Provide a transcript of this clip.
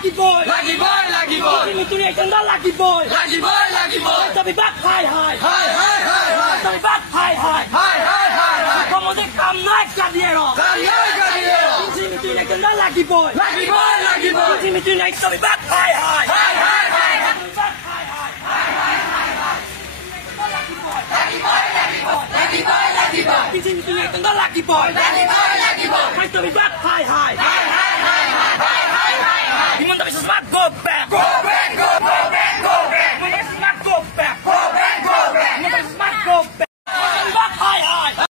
Lucky boy, lucky boy, lucky boy. Lucky boy, lucky boy, lucky boy. To be back, hi, hi, hi, hi, hi. To be back, hi, hi, hi, hi, hi. Como de camnai, Cadiero. Lucky boy, lucky boy, lucky boy. To be back, hi, hi, hi, hi, hi. Lucky boy, lucky boy, lucky boy. Lucky boy, lucky boy. Lucky boy, lucky boy. To be back, hi, hi, hi, hi, hi, hi, hi. You want to be smart? Go back, go back, go back.